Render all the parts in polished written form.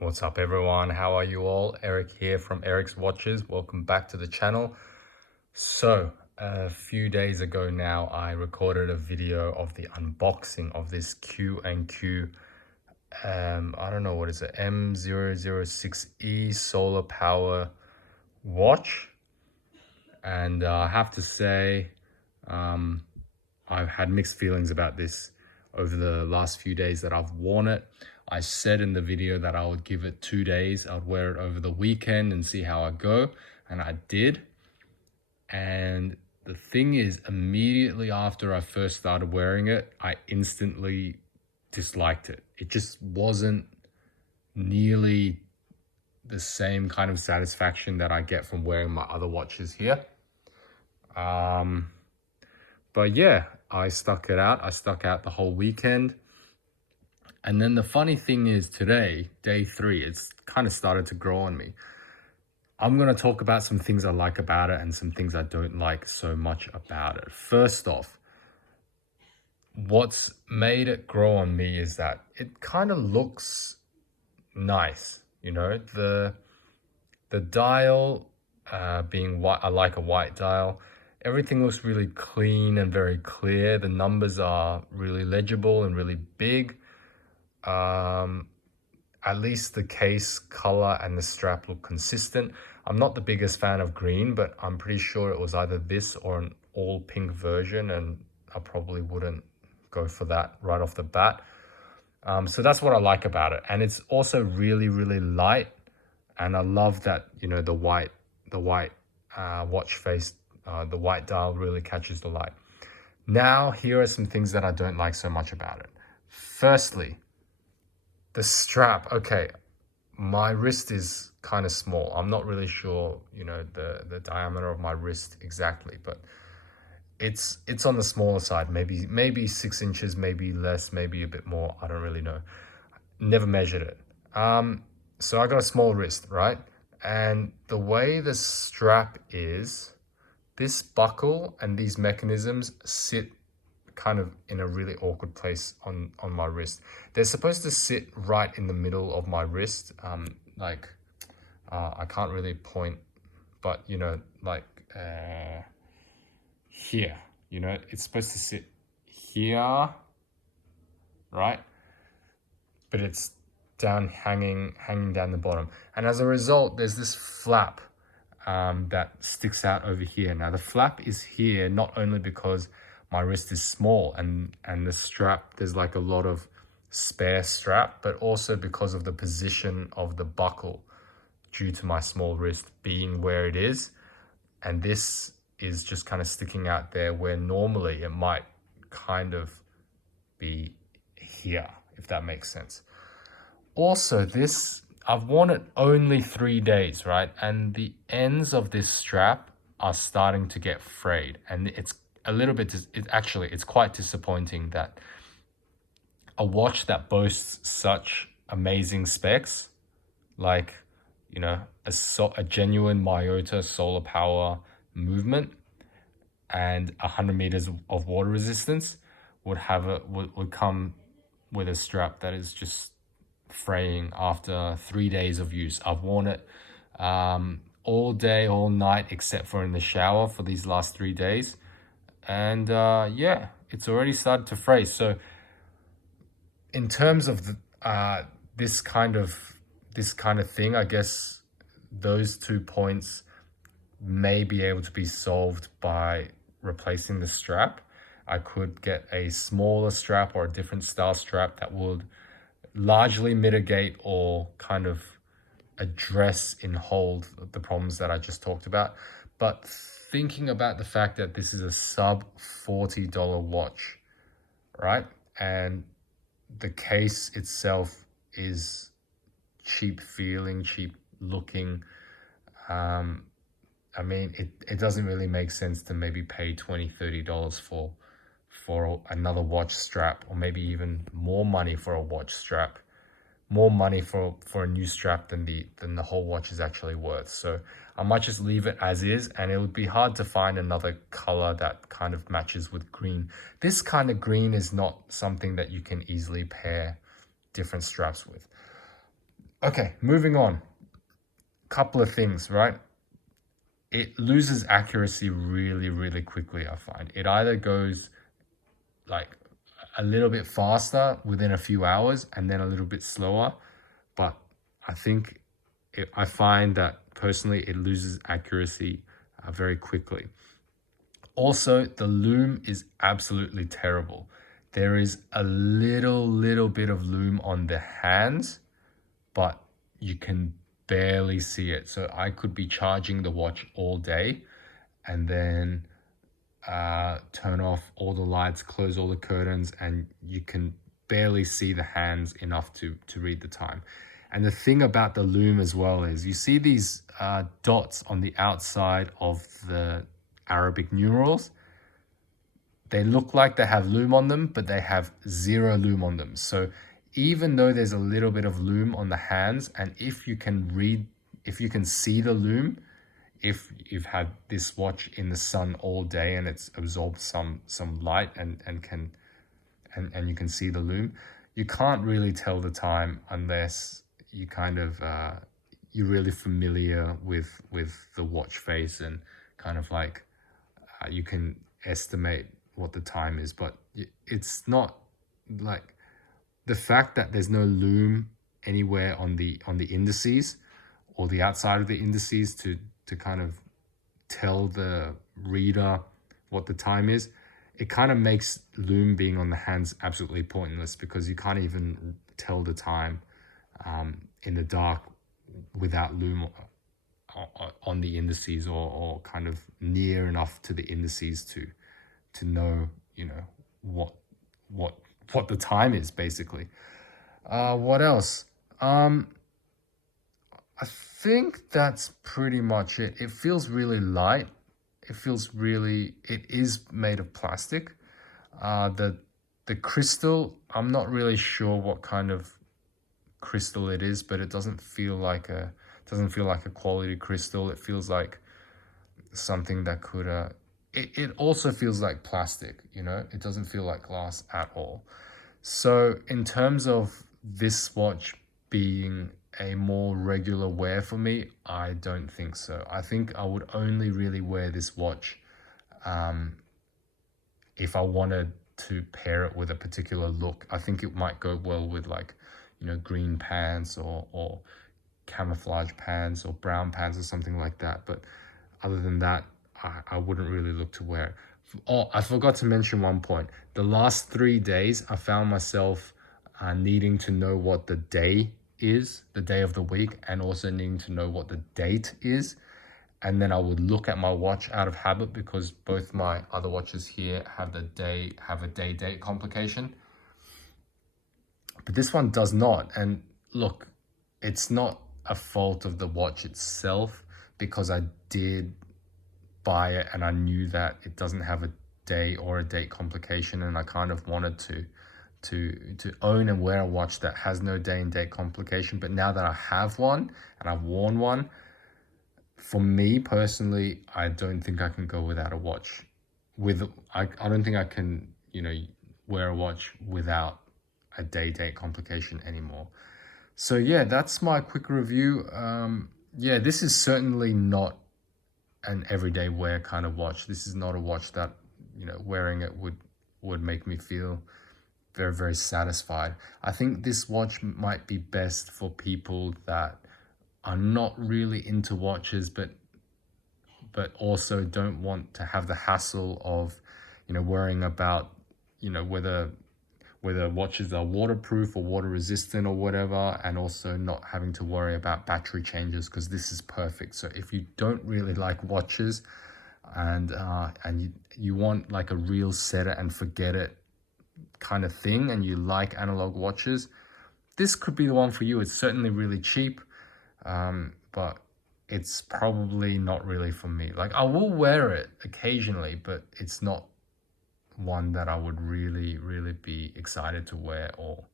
What's up everyone, how are you all? Eric here from Eric's Watches. Welcome back to the channel. So a few days ago now I recorded a video of the unboxing of this Q&Q I don't know what is it, M006E solar power watch, and I have to say I've had mixed feelings about this over the last few days that I've worn it. I said in the video that I would give it 2 days. I'd wear it over the weekend and see how I go, and I did. And the thing is, immediately after I first started wearing it, I instantly disliked it. It just wasn't nearly the same kind of satisfaction that I get from wearing my other watches here. But yeah, I stuck it out. I stuck out the whole weekend. And then the funny thing is today, day 3, it's kind of started to grow on me. I'm going to talk about some things I like about it and some things I don't like so much about it. First off, what's made it grow on me is that it kind of looks nice. You know, the dial being white, I like a white dial. Everything looks really clean and very clear. The numbers are really legible and really big. At least the case color and the strap look consistent. I'm not the biggest fan of green, but I'm pretty sure it was either this or an all pink version, and I probably wouldn't go for that right off the bat. So that's what I like about it. And it's also really, really light. And I love that, you know, the white watch face, the white dial really catches the light. Now, here are some things that I don't like so much about it. Firstly, the strap. Okay, my wrist is kind of small. I'm not really sure, you know, the diameter of my wrist exactly, but it's on the smaller side. Maybe 6 inches, maybe less, maybe a bit more. I don't really know. Never measured it. So I got a small wrist, right? And the way the strap is, this buckle and these mechanisms sit kind of in a really awkward place on my wrist. They're supposed to sit right in the middle of my wrist. I can't really point, but you know, like here, you know, it's supposed to sit here, right? But it's down, hanging down the bottom. And as a result, there's this flap that sticks out over here. Now the flap is here not only because my wrist is small and the strap, there's like a lot of spare strap, but also because of the position of the buckle due to my small wrist being where it is. And this is just kind of sticking out there where normally it might kind of be here, if that makes sense. Also, this, I've worn it only 3 days, right? And the ends of this strap are starting to get frayed, and it's a little bit, it's quite disappointing that a watch that boasts such amazing specs, like, you know, a genuine Miyota solar power movement and 100 meters of water resistance, would come with a strap that is just fraying after 3 days of use. I've worn it all day, all night, except for in the shower for these last 3 days. And yeah, it's already started to fray. So in terms of this kind of thing, I guess those 2 points may be able to be solved by replacing the strap. I could get a smaller strap or a different style strap that would largely mitigate or kind of address in hold the problems that I just talked about. But thinking about the fact that this is a sub $40 watch, right? And the case itself is cheap feeling, cheap looking. I mean, it doesn't really make sense to maybe pay $20, $30 for another watch strap, or maybe even more money for a watch strap, more money for a new strap than the whole watch is actually worth. So I might just leave it as is, and it would be hard to find another color that kind of matches with green. This kind of green is not something that you can easily pair different straps with. Okay, moving on. Couple of things, right? It loses accuracy really, really quickly, I find. It either goes like a little bit faster within a few hours and then a little bit slower. But I think I find that personally it loses accuracy very quickly. Also, the loom is absolutely terrible. There is a little bit of loom on the hands, but you can barely see it. So I could be charging the watch all day and then turn off all the lights, close all the curtains, and you can barely see the hands enough to read the time. And the thing about the loom as well is you see these dots on the outside of the Arabic numerals. They look like they have loom on them, but they have zero loom on them. So even though there's a little bit of loom on the hands, and if you can see the loom, if you've had this watch in the sun all day and it's absorbed some light and you can see the loom, you can't really tell the time unless you kind of you're really familiar with the watch face and kind of like you can estimate what the time is. But it's not like the fact that there's no loom anywhere on the indices or the outside of the indices to kind of tell the reader what the time is. It kind of makes loom being on the hands absolutely pointless, because you can't even tell the time in the dark without loom on the indices or kind of near enough to the indices to know, you know, what the time is basically. What else? I think that's pretty much it. It feels really light. It is made of plastic. The crystal, I'm not really sure what kind of crystal it is, but it doesn't feel like a quality crystal. It feels like something that could it also feels like plastic, you know? It doesn't feel like glass at all. So in terms of this watch being a more regular wear for me, I don't think so. I think I would only really wear this watch if I wanted to pair it with a particular look. I think it might go well with, like, you know, green pants or camouflage pants or brown pants or something like that. But other than that, I wouldn't really look to wear it. Oh, I forgot to mention one point. The last 3 days, I found myself needing to know what the day is, the day of the week, and also needing to know what the date is. And then I would look at my watch out of habit, because both my other watches here have a day-date complication. But this one does not. And look, it's not a fault of the watch itself, because I did buy it and I knew that it doesn't have a day or a date complication, and I kind of wanted to own and wear a watch that has no day and date complication. But now that I have one and I've worn one, for me personally, I don't think I can go without a watch. I don't think I can, you know, wear a watch without a day-date complication anymore. So yeah, that's my quick review. Yeah, this is certainly not an everyday wear kind of watch. This is not a watch that, you know, wearing it would make me feel very, very satisfied. I think this watch might be best for people that are not really into watches, but also don't want to have the hassle of, you know, worrying about, you know, whether watches are waterproof or water resistant or whatever, and also not having to worry about battery changes, because this is perfect. So if you don't really like watches and you want like a real set it and forget it kind of thing, and you like analog watches, this could be the one for you. It's certainly really cheap, but it's probably not really for me. Like, I will wear it occasionally, but it's not one that I would really be excited to wear, or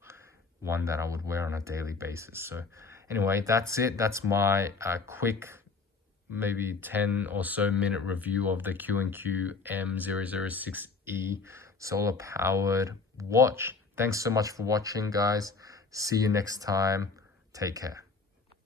one that I would wear on a daily basis. So anyway, that's it. That's my quick, maybe 10 or so minute review of the Q&Q E05A-006VK solar powered watch. Thanks so much for watching, guys. See you next time. Take care.